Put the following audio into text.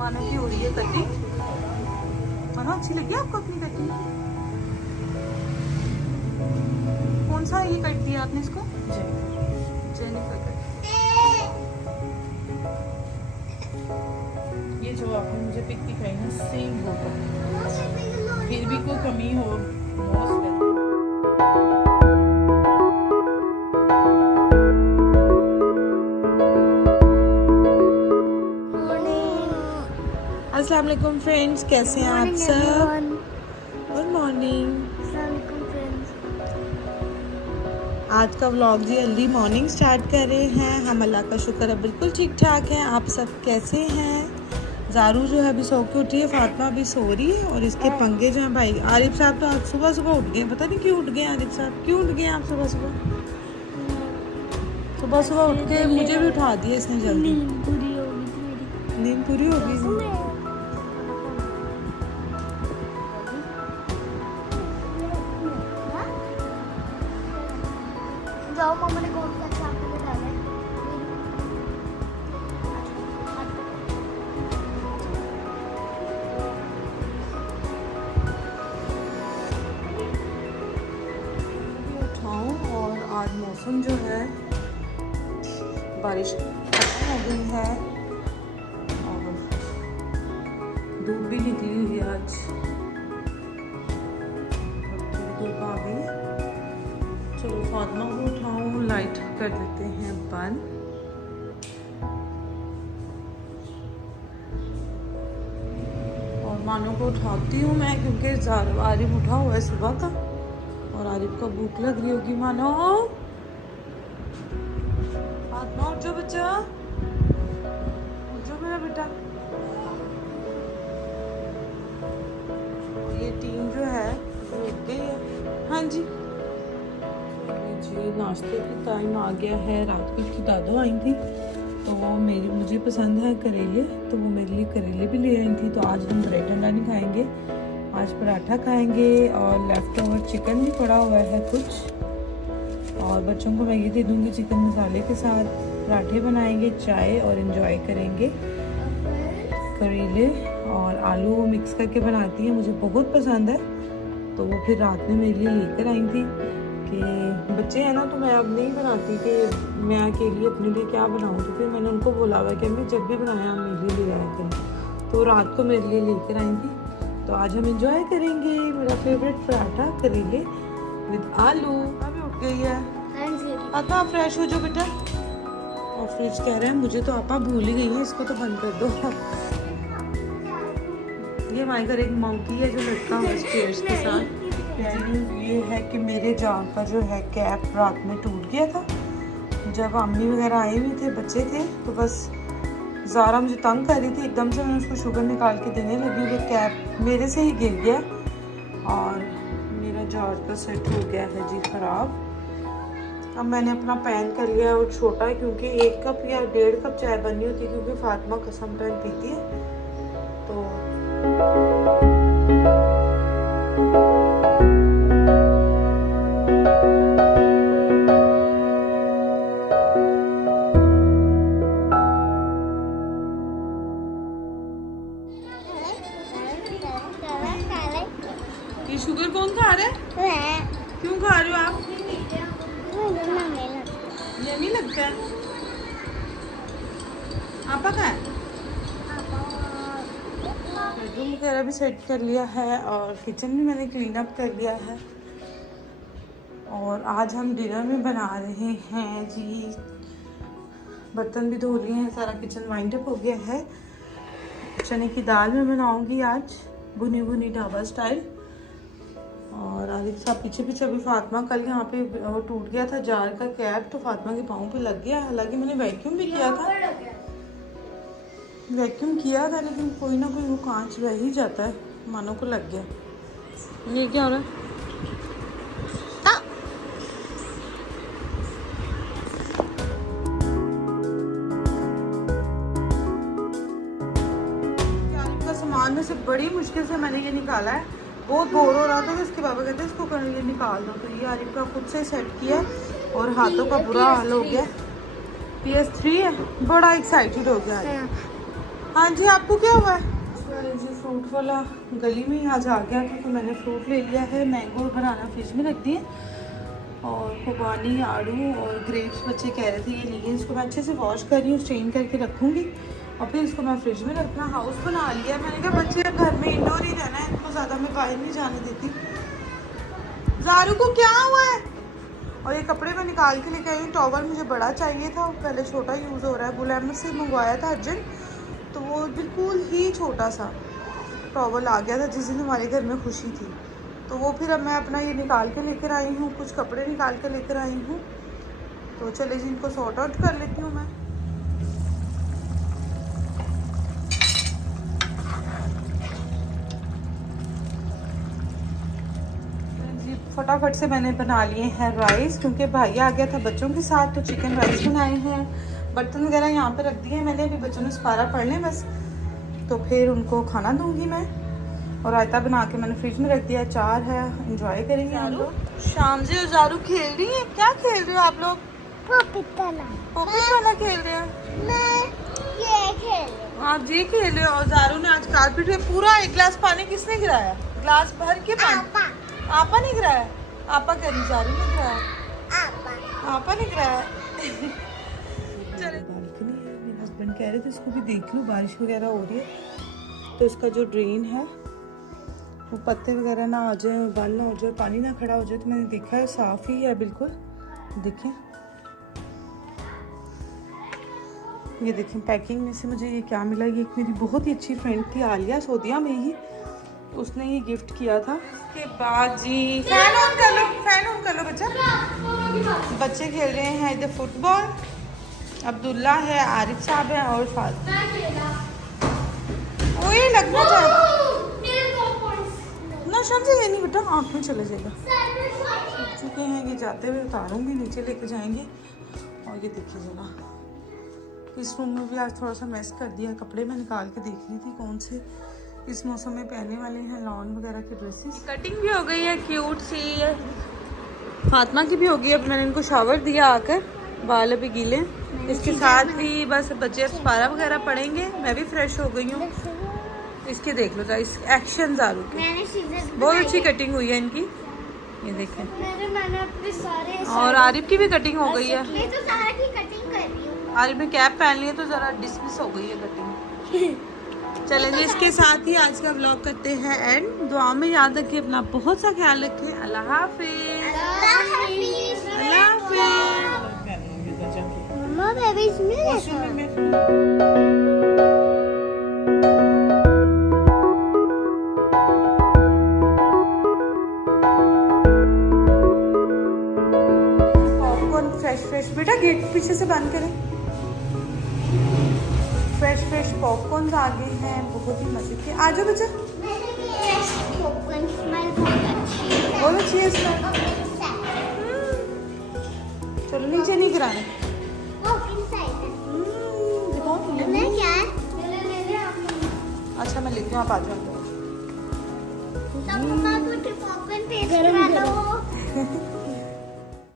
मानो की हो रही है कटिंग। मानो अच्छी लगी आपको अपनी कटिंग? कौन सा ये कट दिया आपने इसको? Jennifer cut. ये जो आपने मुझे पिक दिखाई ना सेम होगा, फिर भी कोई कमी हो मोस्ट अस्सलाम वालेकुम फ्रेंड्स, कैसे हैं आप सब? Good morning. आज का व्लॉग जी अर्ली मॉर्निंग स्टार्ट कर रहे हैं हम। अल्लाह का शुक्र है बिल्कुल ठीक ठाक हैं। आप सब कैसे हैं? ज़ारू जो है अभी सो के उठी है, फातिमा अभी सो रही है और इसके पंगे जो हैं भाई। आरिफ साहब तो आज सुबह सुबह उठ गए, पता नहीं क्यों उठ गए। आरिफ साहब क्यों उठ गए आप सुबह सुबह? सुबह सुबह उठ के मुझे भी उठा दिया इसने जल्दी। नींद पूरी हो गई। जाओ मम्मा ने कौन सा चाकू डाला है? उठाऊं और आज मौसम जो है बारिश खत्म हो गई है और धूप भी निकली हुई है। आज धूप आ गई। चलो फातिमा को उठाऊं, लाइट कर देते हैं बंद। और मानो को उठाती हूँ मैं क्योंकि आरिफ उठा हुआ है सुबह का और आरिफ को भूख लग रही होगी। मानो फातिमा उठ जाओ बच्चा, उठ जाओ मेरा बेटा। ये टीम जो है उठ गई है। हाँ जी जी, नाश्ते का टाइम आ गया है। रात को इसकी दादू आई थी तो वो मुझे पसंद है करेले, तो वो मेरे लिए करेले भी ले आई थी। तो आज हम ब्रेड अंडा नहीं खाएंगे, आज पराठा खाएंगे और लेफ्ट ओवर चिकन भी पड़ा हुआ है कुछ। और बच्चों को मैं ये दे दूँगी चिकन मसाले के साथ। पराठे बनाएंगे, चाय और एंजॉय करेंगे। करेले और आलू वो मिक्स करके बनाती है, मुझे बहुत पसंद है। तो वो फिर रात में मेरे लिए लेकर आई थी कि बच्चे हैं ना, तो मैं अब नहीं बनाती कि मैं अकेली अपने लिए क्या बनाऊँ। तो फिर मैंने उनको बोला हुआ कि मैं जब भी बनाया मेरे लिए ले आया करें। तो रात को मेरे लिए लेकर आई थी। तो आज हम एंजॉय करेंगे मेरा फेवरेट पराठा करेले विद आलू। अभी उठ गई है आता, फ्रेश हो जाओ बेटा। और फ्रिज कह रहे हैं मुझे तो आपा भूल ही गई है, इसको तो बंद कर दो। ये हमारे घर एक मंकी है जो लटका हुआ है स्टेयर्स के साथ। ये है कि मेरे जान का जो है कैप रात में टूट गया था। जब अम्मी वगैरह आए हुए थे, बच्चे थे, तो बस ज़ारा मुझे तंग कर रही थी। एकदम से मैंने उसको शुगर निकाल के देने लगी, वो कैप मेरे से ही गिर गया और मेरा जार का सेट हो गया है जी ख़राब। अब मैंने अपना पैन कर लिया और छोटा है क्योंकि 1 कप या 1.5 कप चाय बननी होती है क्योंकि फातिमा कसम पैन पीती है। तो ये शुगर कौन खा रहा है? क्यों खा रहे हो आप? यम्मी लगता है। आपा का है? बेडरूम वगैरह भी सेट कर लिया है और किचन भी मैंने क्लीन अप कर लिया है। और आज हम डिनर में बना रहे हैं जी, बर्तन भी धो लिए हैं, सारा किचन वाइंड अप हो गया है। चने की दाल में बनाऊंगी आज, भुनी भुनी ढाबा स्टाइल। और आरिफ साहब पीछे पीछे अभी फातिमा, कल यहाँ पे वो टूट गया था जार का कैप, तो फातिमा के पाँव पे लग गया। हालांकि मैंने वैक्यूम भी किया था, लेकिन कोई ना कोई वो कांच रह ही जाता है। मानो को लग गया। ये क्या हो रहा है? आरिफ का सामान में से बड़ी मुश्किल से मैंने ये निकाला है। बहुत बोर हो रहा था तो इसके पापा कहते हैं इसको ये निकाल दो। तो ये आरिफ का खुद से सेट किया और हाथों का बुरा हाल हो गया। PS3 है, बड़ा एक्साइटेड हो गया। हाँ जी, आपको क्या हुआ है? जी फ्रूट वाला गली में ही आज आ गया था, तो मैंने फ्रूट ले लिया है। मैंगो और बनाना फ्रिज में रख दिए, और खुबानी, आड़ू और ग्रेप्स बच्चे कह रहे थे ये लिए। इसको मैं अच्छे से वॉश कर रही हूँ, स्ट्रेन करके रखूँगी और फिर इसको मैं फ्रिज में रखना। हाउस बना लिया मैंने कहा बच्चे घर में इंडोर ही रहना है, इनको ज़्यादा मैं बाहर नहीं जाने देती। ज़ारू को क्या हुआ है? और ये कपड़े मैं निकाल के लेके आई हूँ। टॉवल मुझे बड़ा चाहिए था, पहले छोटा यूज़ हो रहा है। बुलैम से मंगवाया था अर्जेंट, तो वो बिल्कुल ही छोटा सा टॉवल आ गया था जिस दिन हमारे घर में खुशी थी। तो वो फिर अब मैं अपना ये निकाल के लेकर आई हूँ, कुछ कपड़े निकाल के लेकर आई हूँ। तो चले जी इनको सॉर्ट आउट कर लेती हूँ मैं। फटाफट से मैंने बना लिए हैं राइस, क्योंकि भाई आ गया था बच्चों के साथ, तो चिकन राइस बनाए हैं। बर्तन वगैरह यहाँ पे रख दिए हैं मैंने, अभी बच्चों ने सपारा पढ़ लें बस, तो फिर उनको खाना दूंगी मैं। और रायता बना के मैंने फ्रिज में रख दिया, अचार है, एंजॉय करेंगे हम लोग। शाम जी और ज़ारू खेल रही हैं। क्या खेल रहे हो आप लोग? पॉपिट वाला खेल रहे हैं। मैं ये खेल रही हूँ। आप ये खेल रहे हो, और ज़ारू ने आज कारपेट में पूरा 1 गिलास पानी किसने गिराया? गिलास भर के पानी आपा ने गिराया? आपा कह रही, ज़ारू ने गिराया? आपा ने गिराया। चले, बालकनी है, मेरे हस्बैंड कह रहे थे इसको भी देख लो, बारिश वगैरह हो रही है तो इसका जो ड्रेन है वो पत्ते वगैरह ना आ जाए और बाल ना हो जाए, पानी ना खड़ा हो जाए। तो मैंने देखा है साफ ही है बिल्कुल। देखें, ये देखें पैकिंग में से मुझे ये क्या मिला। ये एक मेरी बहुत ही अच्छी फ्रेंड थी आलिया, सऊदीया में ही, उसने ये गिफ्ट किया था। उसके बाद जी फैन ऑन कर लो, फैन ऑन कर लो बच्चा। बच्चे खेल रहे हैं इधर फुटबॉल। अब्दुल्ला है, आरिफ साहब है और फातिमा। वो ये लगना चाहिए ना शाम से, ये नहीं बेटा, आँख में चले जाएगा। चुके हैं ये, जाते हुए उतारूंगी, नीचे लेके जाएंगे। और ये देखिए जरा, इस रूम में भी आज थोड़ा सा मैस कर दिया। कपड़े मैं निकाल के देख रही थी कौन से इस मौसम में पहनने वाले हैं, लॉन वगैरह की ड्रेसेस। कटिंग भी हो गई है क्यूट सी, फातिमा की भी हो गई। अब मैंने इनको शावर दिया आकर, बाल अभी गीले। इसके साथ ही बस बच्चे सपारा वगैरह पढ़ेंगे, मैं भी फ्रेश हो गई हूँ। इसके देख लो इस एक्शन ज़ारू के, बहुत अच्छी कटिंग हुई है इनकी, ये देखें। मैंने अपने सारे और आरिफ की भी कटिंग हो गई है। मैं तो सारा की कटिंग कर रही हूँ। आरिफ ने कैप पहन ली है तो ज़रा डिसमिस हो गई है कटिंग। चलें जी, इसके साथ ही आज का व्लॉग करते हैं एंड। दुआ में याद रखिए अपना बहुत सा ख्याल रखें। अल्लाह हाफिज़। अल्लाह हाफिज़। मम्मा बेबी इसमें फ्रेश बेटा, गेट पीछे से बंद करें। फ्रेश पॉपकॉर्न आ गए हैं, बहुत ही मजे के। आ जाओ बच्चा, बहुत अच्छी है इसमें। चलो नीचे नहीं गिराना। अच्छा मैं लेती हूँ, आप आ जाओ।